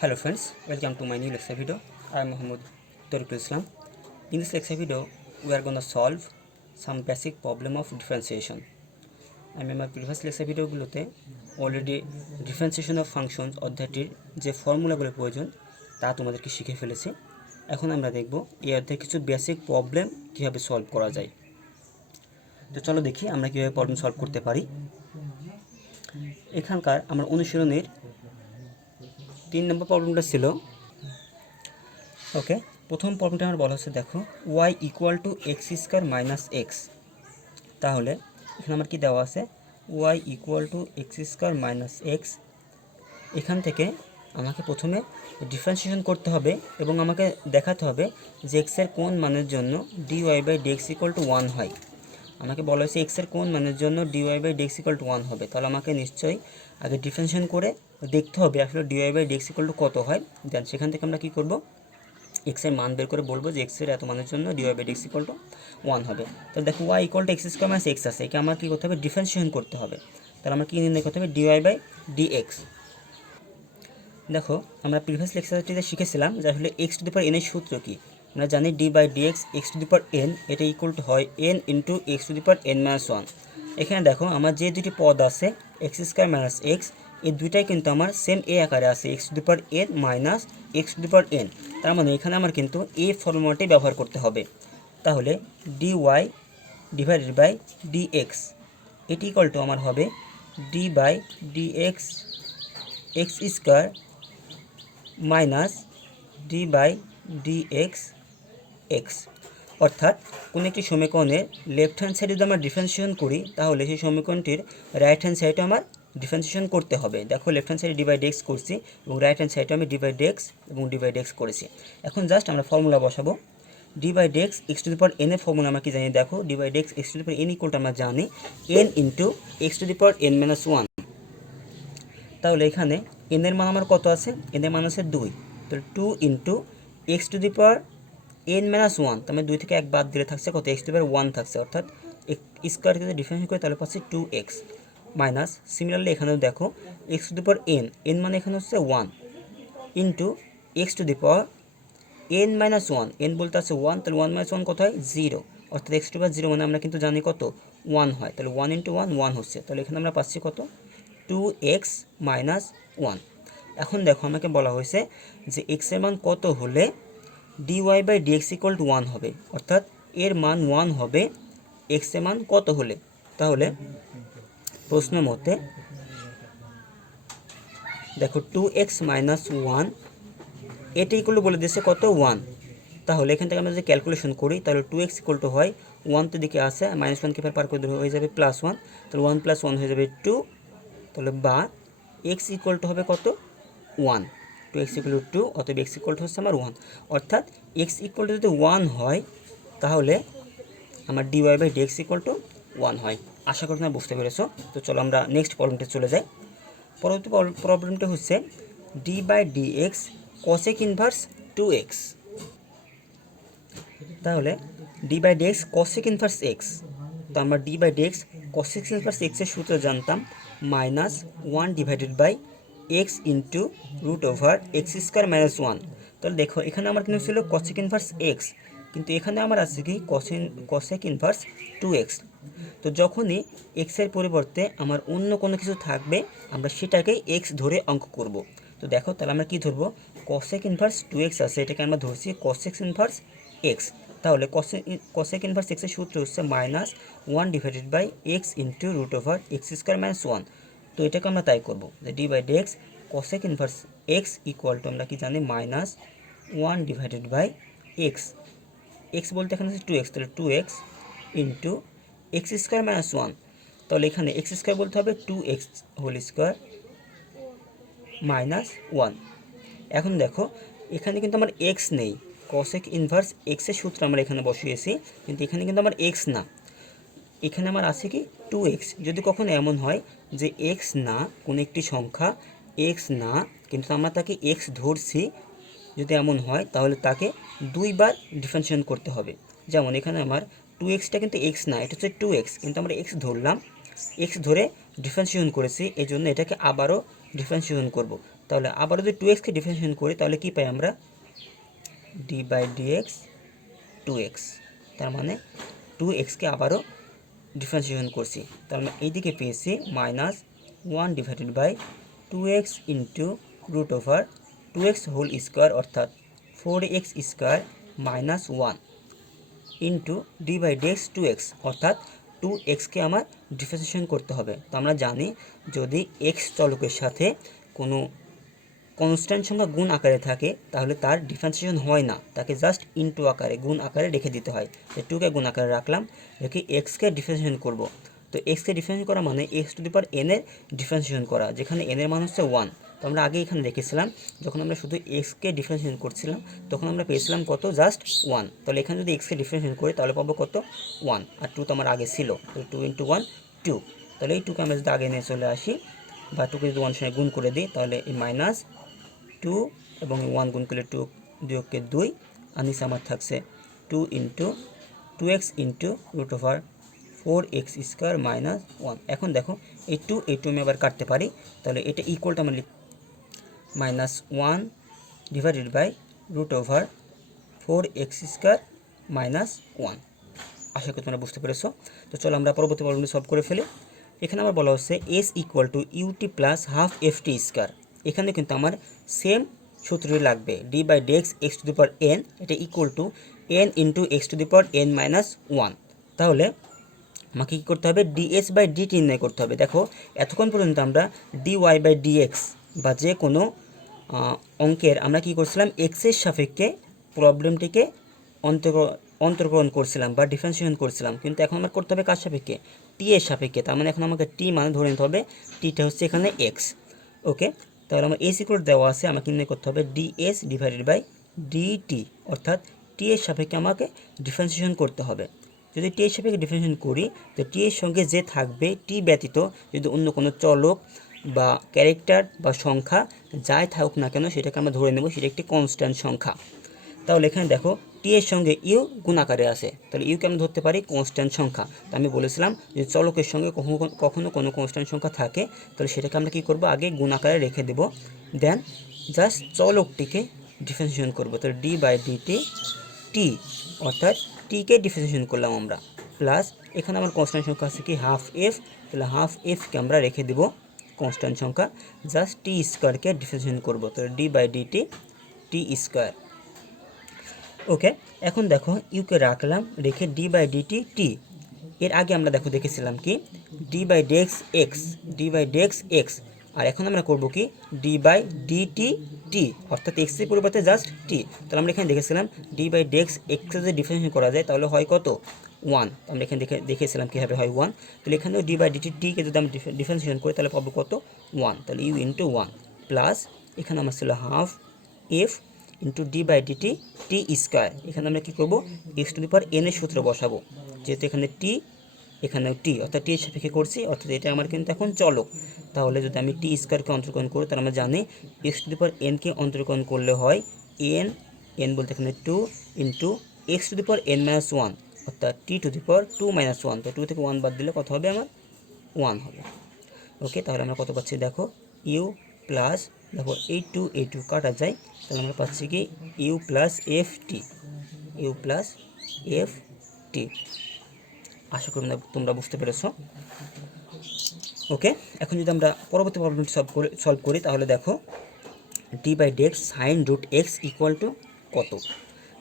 Hello friends, welcome to my new lecture video. I am Mohammad Tariqul Islam. In this lecture video, we are gonna solve some basic problem of differentiation. আমি আমার previous lecture ভিডিওগুলোতে already differentiation of functions অধ্যায়টির যে ফর্মুলাগুলো প্রয়োজন তা তোমাদেরকে শিখে ফেলেছি। এখন আমরা দেখব এই অধ্যায়ে কিছু বেসিক প্রবলেম কীভাবে সলভ করা যায়। তো চলো দেখি আমরা কীভাবে প্রবলেম সলভ করতে পারি। এখানকার আমার অনুশীলনের 3 নম্বর প্রবলেমটা ছিল ওকে। প্রথম প্রবলেমটা আমার বলা হচ্ছে, দেখো y equal to x square minus x. তাহলে এখানে আমার কি দেওয়া আছে, y equal to x square minus x. এখান থেকে আমাকে প্রথমে ডিফারেন্সিয়েশন করতে হবে এবং আমাকে দেখাতে হবে যে এক্সের কোন মানের জন্য dy by dx equal to 1 হয়। আমাকে বলা হয়েছে এক্সের কোন মানের জন্য dy by dx equal to 1 হবে। তাহলে আমাকে নিশ্চয়ই আগে ডিফারেন্সিয়েশন করে দেখতে হবে আসলে dy by dx equal to কত হয়। দেন সেখান থেকে আমরা কী করব, এক্সের মান বের করে বলবো যে এক্সের এত মানের জন্য dy by dx equal to 1 হবে। তাহলে দেখো y equal to x square minus x আছে, একে আমার কী করতে হবে, ডিফারেন্সিয়েশন করতে হবে। তাহলে আমরা কী নির্ণয় করতে হবে, dy বাই dx। দেখো আমরা প্রিভিয়াস লেকচারটিতে শিখেছিলাম যে আসলে x to the power n এর সূত্র কি। আমরা জানি d by dx x to the power n, এটা ইকুয়াল টু হয় n into x to the power n minus 1। এখানে দেখো আমার যে দুটি পদ আছে এক্স স্কোয়ার মাইনাস এক্স, এই দুইটাই কিন্তু আমার সেম এ আকারে আছে, x to the power n minus x to the power N. তার মানে এখানে আমার কিন্তু এই ফর্মুলাটি ব্যবহার করতে হবে। তাহলে d y divided by dx এটি ইকুয়াল টু আমার হবে d by dx x square minus d by dx x. অর্থাৎ কোনো একটি সমীকরণের লেফট হ্যান্ড সাইডে যদি আমরা ডিফারেন্সিয়েশন করি তাহলে সেই সমীকরণটির রাইট হ্যান্ড সাইডে আমার ডিফারেন্সিয়েশন করতে হবে। দেখো লেফট হ্যান্ড সাইডে ডি বাই ডিএক্স করছি এবং রাইট হ্যান্ড সাইডে আমি ডি বাই ডিএক্স এবং ডি বাই ডিএক্স করেছি। এখন জাস্ট আমরা ফর্মুলা বসাবো। D by dx x to the power n এর ফর্মুলা আমরা কি জানি, দেখো d by dx x to the power n equal to আমরা জানি n into x to the power n minus 1। তাহলে এখানে এন এর মান আমার কত আছে, এন এর মান আছে 2। তাহলে 2 into x to the power n minus 1, তার মানে 2 থেকে 1 বাদ দিলে থাকছে কত, এক্স টু দি পাওয়ার 1 থাকছে। অর্থাৎ স্কোয়ারকে যদি ডিফারেন্সিয়েট করি তাহলে পাচ্ছি 2x মাইনাস, সিমিলারলি এখানেও দেখো x to the power N মানে এখানে হচ্ছে 1 into x to the power n minus 1, N বলতে আছে 1, তাহলে 1 মাইনাস 1 কত হয় 0। অর্থাৎ এক্স টু দি পাওয়ার 0 মানে আমরা কিন্তু জানি কত 1 হয়। তাহলে 1 ইন্টু 1 1 হচ্ছে। তাহলে এখানে আমরা পাচ্ছি কত 2x মাইনাস 1। এখন দেখো আমাকে বলা হয়েছে যে এক্স এর মান কত হলে dy by dx equal to 1 হবে। অর্থাৎ এর মান 1 হবে এক্স এর মান কত হলে। তাহলে প্রশ্ন মতে দেখো 2x মাইনাস 1 এটা ইকুয়াল টু বলে দিয়েছে কত 1। তাহলে এখান থেকে আমরা যদি ক্যালকুলেশন করি তাহলে 2x ইকুয়াল টু হয় 1 তো দিকে আসে মাইনাস 1 কে পার করে দেবে হয়ে যাবে প্লাস 1, তাহলে 1 প্লাস 1 হয়ে যাবে 2। তাহলে বা x ইকুয়াল টু হবে কত 1, 2x ইকুয়াল টু 2, অতএব x ইকুয়াল টু হচ্ছে আমার 1। অর্থাৎ x ইকুয়াল টু যদি 1 হয় তাহলে আমার dy by dx equal to 1 হয়। আশা করি তোমরা বুঝতে পেরেছো। তো চলো আমরা নেক্সট প্রবলেমটা চলে যাই। পরবর্তী প্রবলেমটা হচ্ছে d by dx cosec inverse 2x। তাহলে d by dx cosec inverse x। তো আমরা d by dx cosec inverse x এর সূত্র জানতাম minus 1 divided by x into root over x square minus 1। তাহলে দেখো এখানে আমার কিন্তু ছিল cosec ইনভার্স এক্স, কিন্তু এখানে আমার আছে কি cosec ইনভার্স 2x। তো যখনই এক্সের পরিবর্তে আমার অন্য কোনো কিছু থাকবে আমরা সেটাকে এক্স ধরে অঙ্ক করব। তো দেখো তাহলে আমরা কী ধরবো, cosec ইনভার্স 2x আছে, এটাকে আমরা ধরছি cosec ইনভার্স এক্স। তাহলে cosec ইনভার্স এক্সের সূত্র হচ্ছে minus 1 divided by x into root over x square minus 1। তো এটাকে আমরা তাই করবো যে d by dx cosec inverse x equal to আমরা কি জানি minus 1 divided by x, x বলতে এখানে হচ্ছে 2x, তাহলে 2x into x square minus 1। তাহলে এখানে এক্স স্কোয়ার বলতে হবে 2x হোল স্কোয়ার মাইনাস 1। এখন দেখো এখানে কিন্তু আমার এক্স নেই, cosec ইনভার্স এক্সের সূত্র আমরা এখানে বসিয়েছি, কিন্তু এখানে কিন্তু আমার এক্স না, এখানে আমার আছে কি 2x। যদি কখনো এমন হয় যে এক্স না, কোনো একটি সংখ্যা এক্স না কিন্তু আমরা তাকে এক্স ধরছি, যদি এমন হয় তাহলে তাকে দুইবার ডিফারেন্সিয়েশন করতে হবে। যেমন এখানে আমার 2xটা কিন্তু এক্স না, এটা হচ্ছে 2x, কিন্তু আমরা এক্স ধরলাম, এক্স ধরে ডিফারেন্সিয়েশন করেছি, এই জন্য এটাকে আবারও ডিফারেন্সিয়েশন করব। তাহলে আবার যদি 2x-কে ডিফারেন্সিয়েশন করি তাহলে কি পাই আমরা, d/dx 2x, তার মানে 2x-কে আবারও ডিফারেন্সিয়েশন করছি, তার মানে এইদিকে পেয়েছি -1 divided by 2x into root over 2x whole square অর্থাৎ 4x square minus 1 into d/dx 2x অর্থাৎ 2x-কে আমার ডিফারেন্সিয়েশন করতে হবে। তো আমরা জানি যদি x চলকের সাথে কোনো কনস্ট্যান্ট সংখ্যা গুণ আকারে থাকে তাহলে তার ডিফারেন্সিয়েশন হয় না, তাকে জাস্ট ইনটু আকারে গুণ আকারে রেখে দিতে হয়। তো 2কে গুণ আকারে রাখলাম, রেখে x-কে ডিফারেন্সিয়েশন করব। তো x-কে ডিফারেন্সিয়েশন করা মানে x two the power n এর ডিফারেন্সিয়েশন করা, যেখানে n এর মান হচ্ছে 1। তো আমরা আগে এখানে রেখেছিলাম যখন আমরা শুধু x-কে ডিফারেন্সিয়েশন করছিলাম তখন আমরা পেয়েছিলাম কত, জাস্ট 1। তাহলে এখানে যদি x-কে ডিফারেন্সিয়েশন করি তাহলে পাবো কত, 1, আর 2 তো আমার আগে ছিল, তো 2 ইন্টু 1 2। তাহলে এই 2কে আমরা যদি আগে নিয়ে চলে আসি বা 2কে যদি 1 সঙ্গে গুণ করে দিই তাহলে এই মাইনাস 2 এবং 1 গুণ করলে 2 2কে 2, আর নিচে আমার থাকছে 2 into 2x into root over 4x square minus 1। এখন দেখো এই 2 আমি আবার কাটতে পারি, তাহলে এটা ইকুয়ালটা আমরা -1 divided by root over 4x square minus 1। আশা করি তোমরা বুঝতে পেরেছো। তো চলো আমরা পরবর্তী প্রবলেমটি সলভ করে ফেলি। এখানে আমার বলা হচ্ছে s equal to ut plus half ft square. এখানে কিন্তু আমার সেম সূত্রটি লাগবে, d/dx x two the power n, এটা equal two n into x two the power n minus 1। তাহলে আমাকে কী করতে হবে, ds/dt নির্ণয় করতে হবে। দেখো এতক্ষণ পর্যন্ত আমরা dy/dx বা যে কোনো অঙ্কের আমরা কি করছিলাম, এক্সের সাপেক্ষে প্রবলেমটিকে অন্তর্গ্রহণ করছিলাম বা ডিফারেন্সিয়েশন করছিলাম, কিন্তু এখন আমার করতে হবে কার সাপেক্ষে, টি এর সাপেক্ষে। তার মানে এখন আমাকে টি মানে ধরে নিতে হবে, টিটা হচ্ছে এখানে এক্স। ওকে, তাহলে আমার এস ইকুয়াল দেওয়া আছে, আমাকে নির্ণয় করতে হবে ডিএস ডিভাইডেড বাই ডিটি, অর্থাৎ টি এর সাপেক্ষে আমাকে ডিফারেন্সিয়েশন করতে হবে। যদি টি এর সাপেক্ষে ডিফারেন্সিয়েশন করি তো টি এর সঙ্গে যে থাকবে, টি ব্যতীত যদি অন্য কোনো চলক বা ক্যারেক্টার বা সংখ্যা যাই থাকুক না কেন সেটাকে আমরা ধরে নেব সেটা একটি কনস্ট্যান্ট সংখ্যা। তাহলে এখানে দেখো টি এর সঙ্গে ইউ গুণ আকারে আছে, তাহলে ইউকে আমি ধরতে পারি কনস্ট্যান্ট সংখ্যা। তো আমি বলেছিলাম যে চলকের সঙ্গে কখনো কোনো কনস্ট্যান্ট সংখ্যা থাকে তাহলে সেটাকে আমরা কী করবো, আগে গুণ আকারে রেখে দেবো, দেন জাস্ট চলকটিকে ডিফারেন্সিয়েশন করবো। তাহলে d/dt টি, অর্থাৎ টিকে ডিফারেন্সিয়েশন করলাম আমরা, প্লাস এখানে আমার কনস্ট্যান্ট সংখ্যা আছে কি হাফ এফ, তাহলে হাফ এফকে আমরা রেখে দেবো কনস্ট্যান্ট সংখ্যা, জাস্ট টি স্কোয়ারকে ডিফারেন্সিয়েশন করবো, তাহলে d/dt টি স্কোয়ার। ওকে, এখন দেখো ইউকে রাখলাম, রেখে d/dt টি। এর আগে আমরা দেখো দেখেছিলাম কি d/dx x, আর এখন আমরা করব কি d/dt টি, অর্থাৎ x এর পরিবর্তে জাস্ট টি। তাহলে আমরা এখানে দেখেছিলাম d/dx x যদি ডিফারেন্সিয়েশন করা যায় তাহলে হয় কত, 1। আমরা এখানে দেখেছিলাম কীভাবে হয় 1। তাহলে এখানেও d/dt টিকে যদি আমরা ডিফারেন্সিয়েশন করি তাহলে পাবো কত, 1। তাহলে ইউ ইন্টু 1 প্লাস এখানে আমার ছিল হাফ এফ ইন্টু d/dt টি স্কোয়ার। এখানে আমরা কী করবো, x to the power n এর সূত্র বসাবো, যেহেতু এখানে টি এখানেও টি, অর্থাৎ টি এর সাপেক্ষে করছি, অর্থাৎ এটা আমার কিন্তু এখন চলক। তাহলে যদি আমি টি স্কোয়ারকে অন্তর্করণ করি তাহলে আমরা জানি এক্স টু দি পাওয়ার এনকে অন্তর্করণ করলে হয় এন বলতে এখানে 2 into x to the power n minus 1, অর্থাৎ টি টু দি পাওয়ার 2 মাইনাস 1। তো 2 থেকে 1 বাদ দিলে কত হবে, আমার 1 হবে। ওকে, তাহলে আমরা কত পাচ্ছি দেখো, ইউ প্লাস, দেখো এই টু কাটা যায়, তাহলে আমরা পাচ্ছি কি ইউ প্লাস এফ টি। আশা করি তোমরা বুঝতে পেরেছো। ওকে, এখন যদি আমরা পরবর্তী প্রবলেমটি সলভ করি তাহলে দেখো d/dx sine root x equal to কত।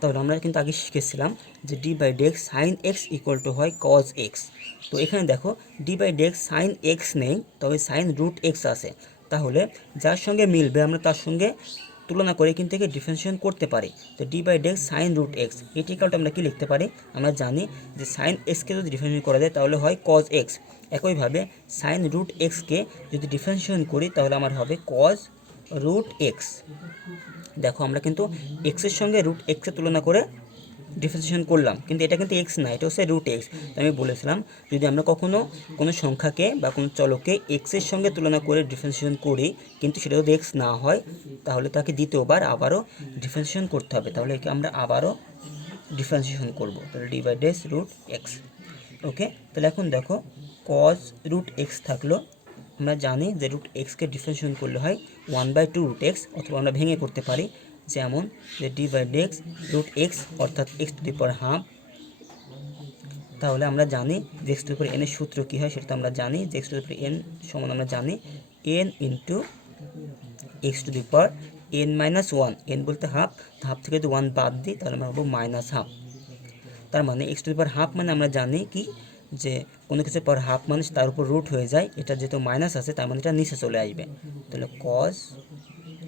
তাহলে আমরা কিন্তু আগে শিখেছিলাম যে d/dx sine x equal to হয় কজ এক্স। তো এখানে দেখো d/dx সাইন এক্স নেই, তবে সাইন রুট এক্স আছে। তাহলে যার সঙ্গে মিলবে আমরা তার সঙ্গে তুলনা করে কিন্তু একে ডিফারেন্সিয়েশন করতে পারি। তো d/dx সাইন রুট এক্স, এটি ইকুয়ালটা আমরা কি লিখতে পারি, আমরা জানি যে সাইন এক্সকে যদি ডিফারেন্সিয়েশন করা যায় তাহলে হয় কজ এক্স। একইভাবে সাইন রুট এক্সকে যদি ডিফারেন্সিয়েশন করি তাহলে আমার হবে কজ রুট এক্স। দেখো আমরা কিন্তু এক্সের সঙ্গে রুট এক্সের তুলনা করে ডিফারেন্সিয়েশন করলাম, কিন্তু এটা কিন্তু এক্স না, এটা হচ্ছে রুট এক্স। তো আমি বলেছিলাম যদি আমরা কখনো কোনো সংখ্যাকে বা কোনো চলককে এক্সের সঙ্গে তুলনা করে ডিফারেন্সিয়েশন করি কিন্তু সেটা যদি এক্স না হয় তাহলে তাকে দ্বিতীয়বার আবারও ডিফারেন্সিয়েশন করতে হবে। তাহলে একে আমরা আবারও ডিফারেন্সিয়েশন করব, তাহলে d/dx রুট এক্স। ওকে, তাহলে এখন দেখো কজ রুট এক্স থাকলো আমরা জানি যে রুট এক্সকে ডিফারেন্সিয়েশন করলে হয় 1/2 রুট এক্স, অথবা আমরা ভেঙে করতে পারি যেমন যে d by x root x অর্থাৎ x to the power half. তাহলে আমরা জানি যে x to the power n এর সূত্র কী হয় সেটা আমরা জানি যে x to the power n সমান আমরা জানি n into x to the power n minus one. N বলতে হাফ, হাফ থেকে যদি ওয়ান বাদ দিই তাহলে আমরা পাবো মাইনাস হাফ। তার মানে x to the power half মানে আমরা জানি কি যে কোনো কিছুর পাওয়ার হাফ মানে তার উপর রুট হয়ে যায়, এটা যেহেতু মাইনাস আছে তার মানে এটা নিচে চলে আসবে। তাহলে cos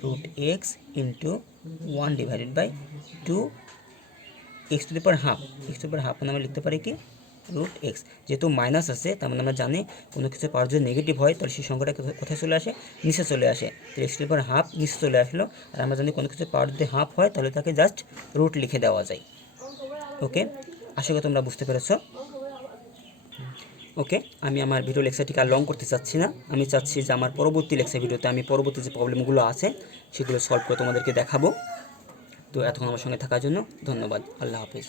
root x into 1/2 x to the power half. X to the power half মানে আমরা লিখতে পারি কি রুট এক্স, যেহেতু মাইনাস আছে তার মানে আমরা জানি কোনো কিছুর পাওয়ার যদি নেগেটিভ হয় তাহলে সেই সংখ্যাটা কোথায় চলে আসে, নিচে চলে আসে। তো x to the power half নিচে চলে আসলো, আর আমরা জানি কোনো কিছুর পাওয়ার যদি হাফ হয় তাহলে তাকে জাস্ট রুট লিখে দেওয়া যায়। ওকে, আশা করি তোমরা বুঝতে পেরেছ। ওকে, আমি আমার ভিডিও লেকচারটিকে আর লং করতে চাচ্ছি না। আমি চাচ্ছি যে আমার পরবর্তী লেকচার ভিডিওতে আমি পরবর্তী যে প্রবলেমগুলো আছে সেগুলো সলভ করে তোমাদেরকে দেখাবো। তো এতক্ষণ আমার সঙ্গে থাকার জন্য ধন্যবাদ। আল্লাহ হাফিজ।